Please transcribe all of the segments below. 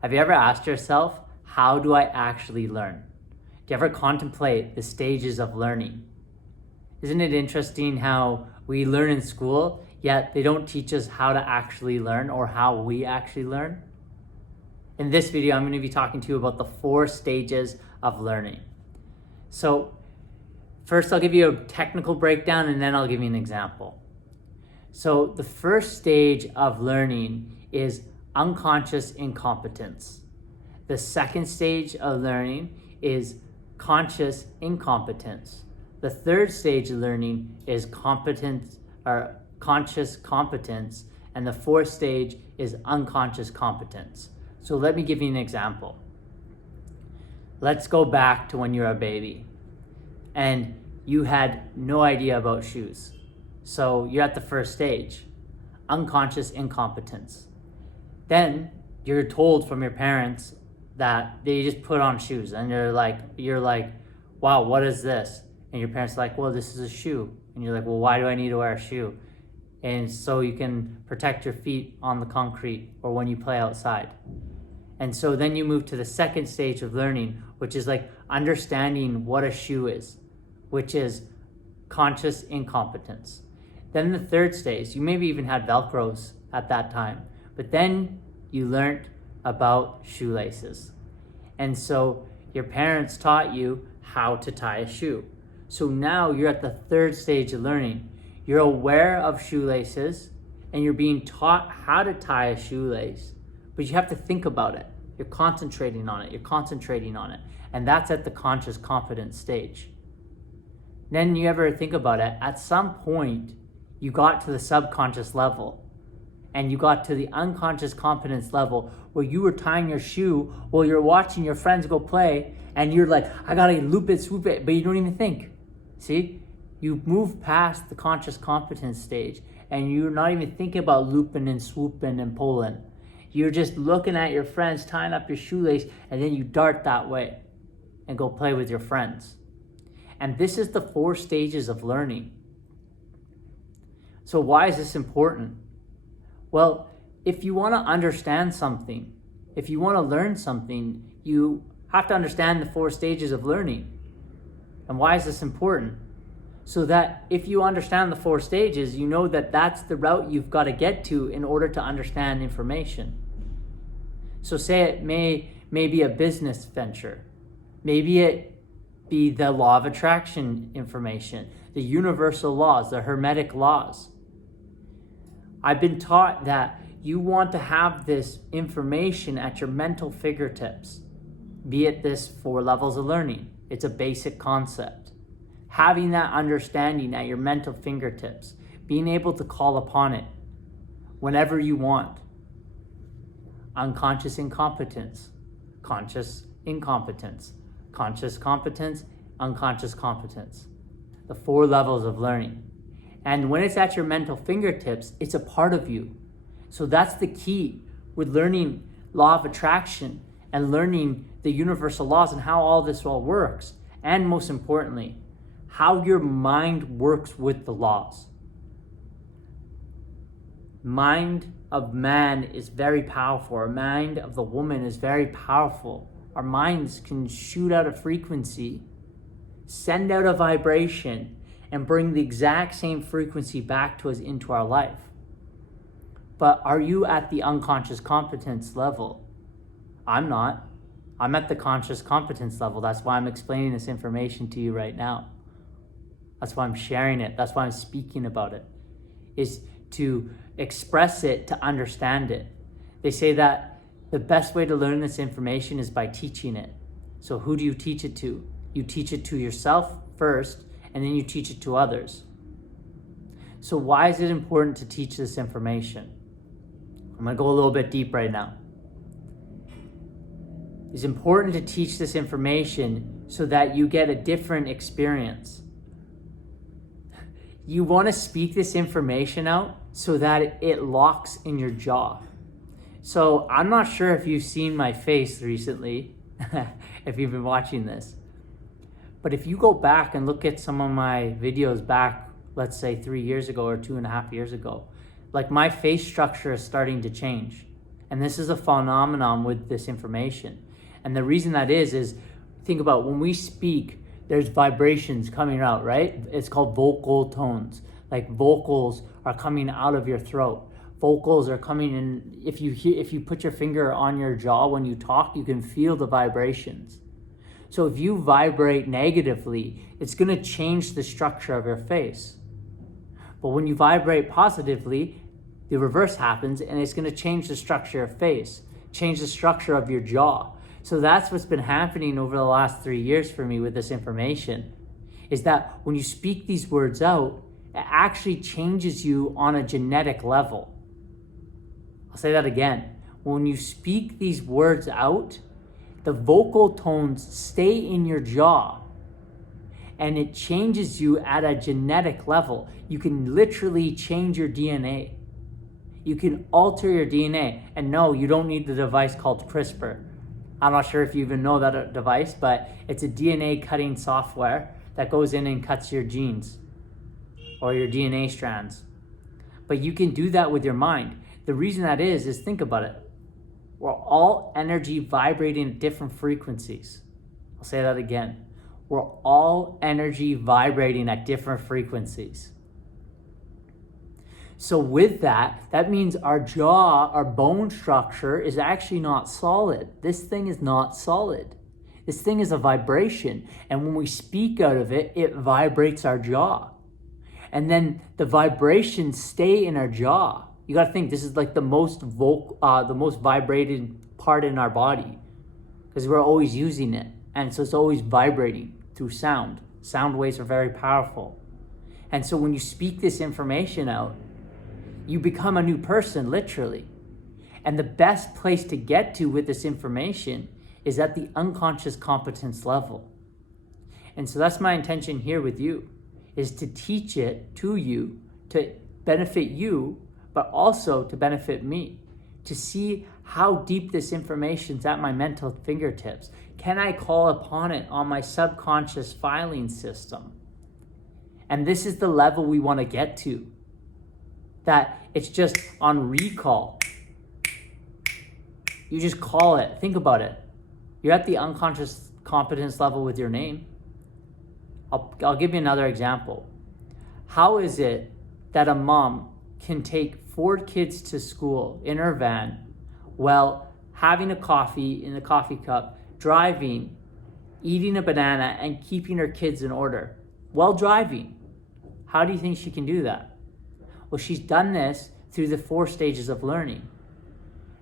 Have you ever asked yourself, how do I actually learn? Do you ever contemplate the stages of learning? Isn't it interesting how we learn in school, yet they don't teach us how to actually learn or how we actually learn? In this video, I'm going to be talking to you about the 4 stages of learning. So first, I'll give you a technical breakdown and then I'll give you an example. So the first stage of learning is unconscious incompetence. The second stage of learning is conscious incompetence. The third stage of learning is conscious competence, and the fourth stage is unconscious competence. So let me give you an example. Let's go back to when you were a baby and you had no idea about shoes. So you're at the first stage, unconscious incompetence. Then you're told from your parents that they just put on shoes and you're like, wow, what is this? And your parents are like, well, this is a shoe. And you're like, well, why do I need to wear a shoe? And so you can protect your feet on the concrete or when you play outside. And so then you move to the second stage of learning, which is like understanding what a shoe is, which is conscious incompetence. Then the third stage, you maybe even had Velcros at that time, but then you learned about shoelaces. And so your parents taught you how to tie a shoe. So now you're at the third stage of learning. You're aware of shoelaces and you're being taught how to tie a shoelace, but you have to think about it. You're concentrating on it. And that's at the conscious competence stage. Then you ever think about it, at some point you got to the subconscious level and you got to the unconscious competence level where you were tying your shoe while you're watching your friends go play and you're like, I gotta loop it, swoop it, but you don't even think. See, you move past the conscious competence stage and you're not even thinking about looping and swooping and pulling. You're just looking at your friends tying up your shoelace and then you dart that way and go play with your friends. And this is the 4 stages of learning. So why is this important? Well, if you want to understand something, if you want to learn something, you have to understand the 4 stages of learning. And why is this important? So that if you understand the 4 stages, you know that that's the route you've got to get to in order to understand information. So say it may be a business venture. Maybe it be the law of attraction information, the universal laws, the hermetic laws. I've been taught that you want to have this information at your mental fingertips, be it this 4 levels of learning. It's a basic concept. Having that understanding at your mental fingertips, being able to call upon it whenever you want. Unconscious incompetence, conscious incompetence, conscious competence, unconscious competence. The 4 levels of learning. And when it's at your mental fingertips, it's a part of you. So that's the key with learning law of attraction and learning the universal laws and how all this all works. And most importantly, how your mind works with the laws. Mind of man is very powerful. Our mind of the woman is very powerful. Our minds can shoot out a frequency, send out a vibration, and bring the exact same frequency back to us into our life. But are you at the unconscious competence level? I'm not. I'm at the conscious competence level. That's why I'm explaining this information to you right now. That's why I'm sharing it. That's why I'm speaking about it, is to express it, to understand it. They say that the best way to learn this information is by teaching it. So who do you teach it to? You teach it to yourself first, and then you teach it to others. So why is it important to teach this information? I'm going to go a little bit deep right now. It's important to teach this information so that you get a different experience. You want to speak this information out so that it locks in your jaw. So I'm not sure if you've seen my face recently, if you've been watching this. But if you go back and look at some of my videos back, let's say 3 years ago or 2.5 years ago, like my face structure is starting to change. And this is a phenomenon with this information. And the reason that is think about when we speak, there's vibrations coming out, right? It's called vocal tones. Like vocals are coming out of your throat. Vocals are coming in. If you put your finger on your jaw when you talk, you can feel the vibrations. So if you vibrate negatively, it's going to change the structure of your face. But when you vibrate positively, the reverse happens, and it's going to change the structure of your face, change the structure of your jaw. So that's what's been happening over the last 3 years for me with this information, is that when you speak these words out, it actually changes you on a genetic level. I'll say that again. When you speak these words out, the vocal tones stay in your jaw, and it changes you at a genetic level. You can literally change your DNA. You can alter your DNA. And no, you don't need the device called CRISPR. I'm not sure if you even know that device, but it's a DNA cutting software that goes in and cuts your genes or your DNA strands. But you can do that with your mind. The reason that is think about it. We're all energy vibrating at different frequencies. I'll say that again. We're all energy vibrating at different frequencies. So with that, that means our jaw, our bone structure is actually not solid. This thing is not solid. This thing is a vibration. And when we speak out of it, it vibrates our jaw. And then the vibrations stay in our jaw. You got to think this is like the most vibrated part in our body, because we're always using it. And so it's always vibrating through sound. Sound waves are very powerful. And so when you speak this information out, you become a new person, literally. And the best place to get to with this information is at the unconscious competence level. And so that's my intention here with you, is to teach it to you, to benefit you, but also to benefit me, to see how deep this information's at my mental fingertips. Can I call upon it on my subconscious filing system? And this is the level we want to get to, that it's just on recall. You just call it. Think about it. You're at the unconscious competence level with your name. I'll give you another example. How is it that a mom can take 4 kids to school in her van while having a coffee in the coffee cup, driving, eating a banana, and keeping her kids in order while driving? How do you think she can do that? Well, she's done this through the 4 stages of learning.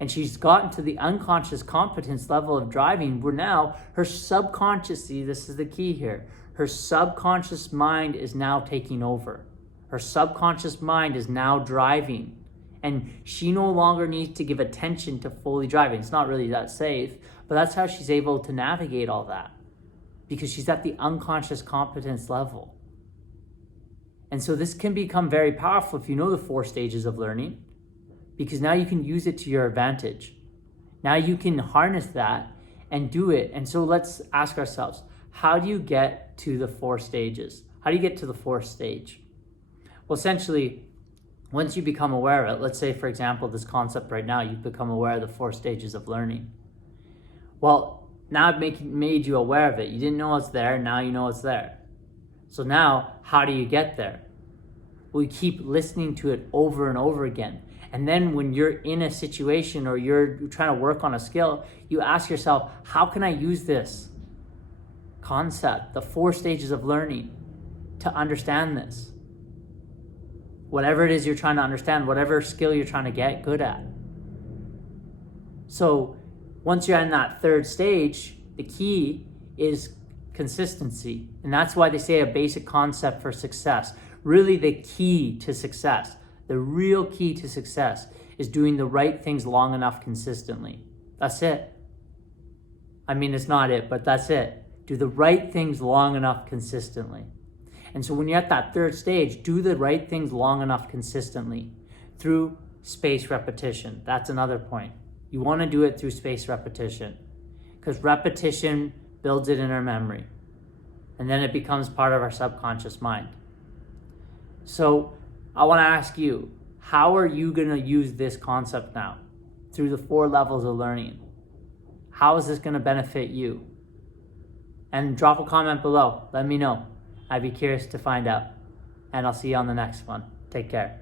And she's gotten to the unconscious competence level of driving, where now her subconscious, see, this is the key here, her subconscious mind is now taking over. Her subconscious mind is now driving. And she no longer needs to give attention to fully driving. It's not really that safe, but that's how she's able to navigate all that, because she's at the unconscious competence level. And so this can become very powerful if you know the 4 stages of learning, because now you can use it to your advantage. Now you can harness that and do it. And so let's ask ourselves, how do you get to the 4 stages? How do you get to the 4th stage? Well, essentially, once you become aware of it, let's say, for example, this concept right now, you've become aware of the 4 stages of learning. Well, now I've made you aware of it. You didn't know it's there, now you know it's there. So now, how do you get there? Well, you keep listening to it over and over again. And then when you're in a situation or you're trying to work on a skill, you ask yourself, how can I use this concept, the 4 stages of learning, to understand this? Whatever it is you're trying to understand, whatever skill you're trying to get good at. So once you're in that 3rd stage, the key is consistency. And that's why they say a basic concept for success. Really the key to success, the real key to success is doing the right things long enough consistently. That's it. I mean, it's not it, but that's it. Do the right things long enough consistently. And so when you're at that 3rd stage, do the right things long enough consistently through spaced repetition. That's another point. You want to do it through spaced repetition, because repetition builds it in our memory, and then it becomes part of our subconscious mind. So I want to ask you, how are you going to use this concept now? through the 4 levels of learning. How is this going to benefit you? And drop a comment below. Let me know. I'd be curious to find out. And I'll see you on the next one. Take care.